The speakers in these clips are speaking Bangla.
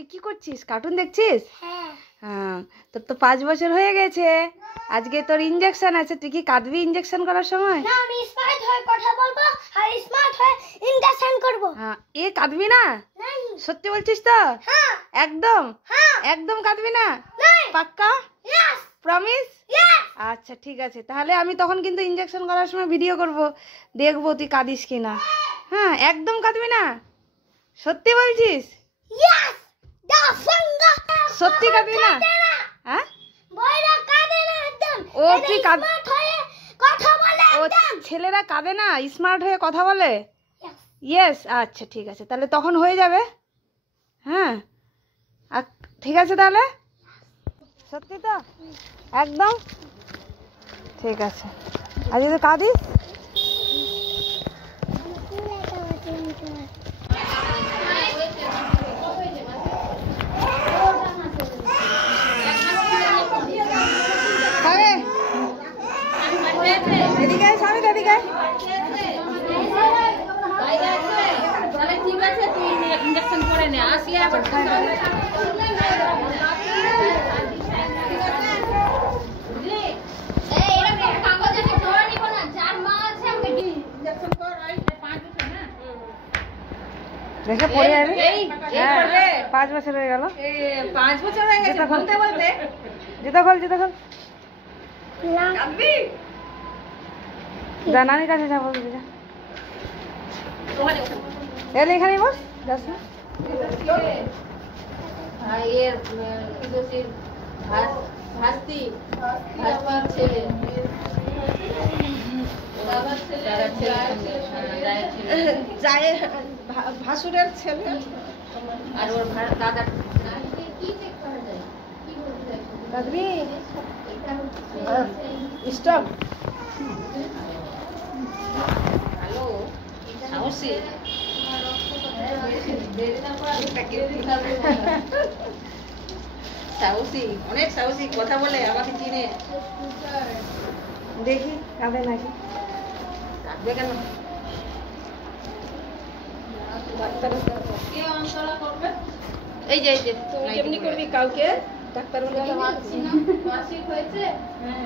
তুই কি করছিস? কার্টুন দেখছিস? হ্যাঁ, তোর তো 5 বছর হয়ে গেছে। আজকে তোর ইনজেকশন আছে, তুই কি কাঁদবি ইনজেকশন করার সময়? না, আমি স্মার্ট হয়ে কথা বলবো আর স্মার্ট হয়ে ইনজেকশন করব। হ্যাঁ, এ কাঁদবি না? নাই। সত্যি বলছিস তো? হ্যাঁ। একদম? হ্যাঁ। একদম কাঁদবি না? নাই। পাক্কা? ইয়েস। প্রমিস? ইয়েস। আচ্ছা ঠিক আছে, তাহলে আমি তখন কিন্তু ইনজেকশন করার সময় ভিডিও করব, দেখবো তুই কাঁদিস কিনা। হ্যাঁ, একদম কাঁদবি না? সত্যি বলছিস? ইয়েস। দা সঙ্গা। সত্যি কাঁদবি না? হ্যাঁ, বয়রা কাঁদে না একদম। ও তুই স্মার্ট হয়ে কথা বলে ও একদম। ছেলেরা কাঁদে না, স্মার্ট হয়ে কথা বলে। ইয়েস। ইয়েস, আচ্ছা ঠিক আছে, তাহলে তখন হয়ে যাবে। হ্যাঁ, ঠিক আছে তাহলে। সত্যি তো? একদম ঠিক আছে। আর যদি কাঁদিস? এদিকে আয়, স্বামী এদিকে আয়। তাহলে ঠিক আছে, তুই ইনজেকশন করে নে, আসলে আবার দেখে পড়ে যাবে। হ্যাঁ, 5 বছর হয়ে গেল। 5 বছর হয়ে গেছে বলতে বলতে। জুতা খোল, জুতা খোল। যা নানির কাছে যা, বলবি যা। এলে এখানেই বস, যাস না। ভাইয়ের কিদোসির ভাস্তি ভাস্তার ছেলে বাবার ছেলে যায় ভাসুরের ছেলে আর ওর দাদা কি চেক করা যায় কি বলতে চাইছো কাঁদবি? এটা হচ্ছে স্টপ। হ্যালো সাহসী সাহসী, অনেক সাহসী, কথা বলে, আমাকে চিনে। দেখি কাঁদে নাকি। রাখবে কেন? এই যে কেমনি করবি কাউকে? ডাক্তার বলে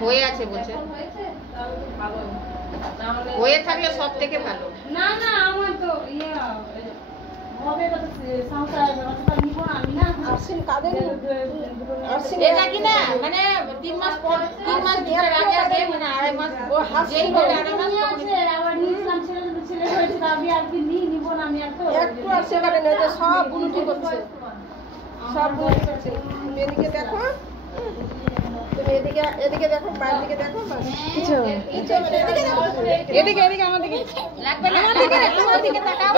হয়ে আছে বলছে, হয়ে থাকলে সব থেকে ভালো। না না, আমার তো হবে তো সংসার ব্যবস্থা নিব আমি না। আরসিন কাঁদে না। এটা কি না মানে 3 মাস পর 3 মাস ধরে আগে মানে 2.5 মাস যেই বলে 2.5 মাস আছে আবার নিলাম ছেলে হয়েছে আমি আর কি নিব না, আমি আর তো একটু আর সেখানে নেই যে সব উন্নতি করছে, সব উন্নতি করছে। তুমি এদিকে দেখো, তুমি এদিকে দেখো, মায়ের দিকে দেখো, কিছু এদিকে দেখো, এদিকে এদিকে আমার দিকে লাগবে না, আমার দিকে তাকাও,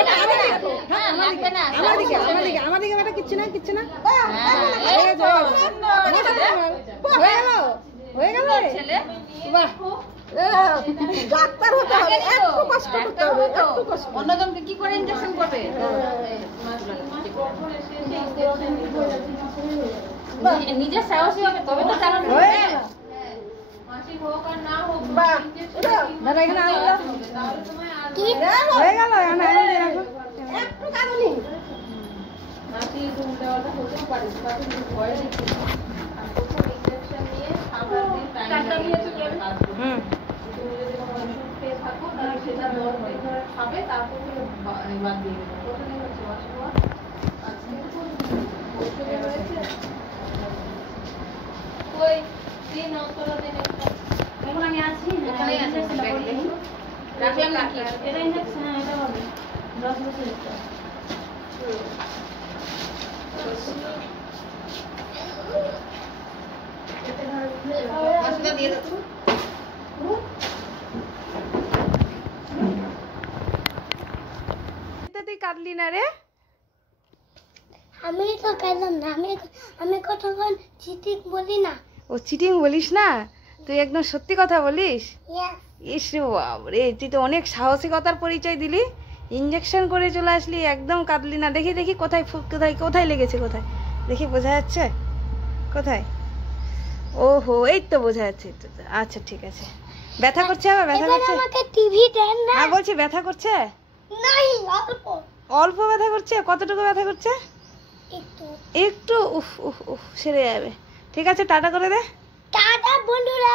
হ্যাঁ লাগবে না, আমার দিকে আমার দিকে বেটা, কিচ্ছু না কিচ্ছু না। এই তো হয়ে গেল ছেলে বাহ। ডাক্তার হতে হবে, একটু কষ্ট করতে হবে, একটু কষ্ট। অন্যজনকে কি করে ইনজেকশন করবে? নিজে সাহসী হবে তবে তো চালানো হয়ে হবে। গেল। মাসি হোক আর না হোক, বাহ, দাদা এখানে আঙুল দাও। কি? হয়ে গেল, এখানে আঙুল দিয়ে রাখো। একটু কাঁদুনি। মাসি দুধ দেওয়াটা হতেও পারে, তাতে ভয় দিচ্ছে। আর প্রথম ইনজেকশন নিয়ে খাবার দিন টাইম নিয়ে কাটবে। হুম, তুমি যদি কোনো ওষুধ খেয়ে থাকো তাহলে সেটা 10 দিন ধরে খাবে, তারপর তুমি বাদ দিয়ে দেবে। প্রথমে হচ্ছে মাসি হওয়া, আজকে ওষুধে রয়েছে ওই 3 অন্তর দিন এখন আমি আছি ওখানেই আছে, রাখলাম নাকি? এটা ইনজেকশন, এটা হবে 10 বছর। মাসুদা দিয়ে দাও। তুই কাঁদলি না রে? আমি তো কাঁদলাম না, আমি কতক্ষণ চিঠিক বলি না। ও চিটিং বলিস না, তুই একদম সত্যি কথা বলিস। ইয়েস। ইস রে বাবরে, তুই তো অনেক সাহসিকতার পরিচয় দিলি। ইনজেকশন করে চলে আসলি, একদম কাঁদলি না। দেখি দেখি কোথায় কোথায় কোথায় লেগেছে, কোথায় দেখি, বোঝা যাচ্ছে কোথায়? ওহো, এই তো বোঝা যাচ্ছে। আচ্ছা ঠিক আছে। ব্যথা করছে? আবার ব্যথা এবার করছে? আমাকে টিভি দেন না। হ্যাঁ বলছি, ব্যথা করছে? নাই, অল্প অল্প ব্যথা করছে? কতটুকু ব্যথা করছে? একটু একটু উফ উফ উফ সেরে যাবে। ঠিক আছে, টাটা করে দে। টাটা বন্ধুরা।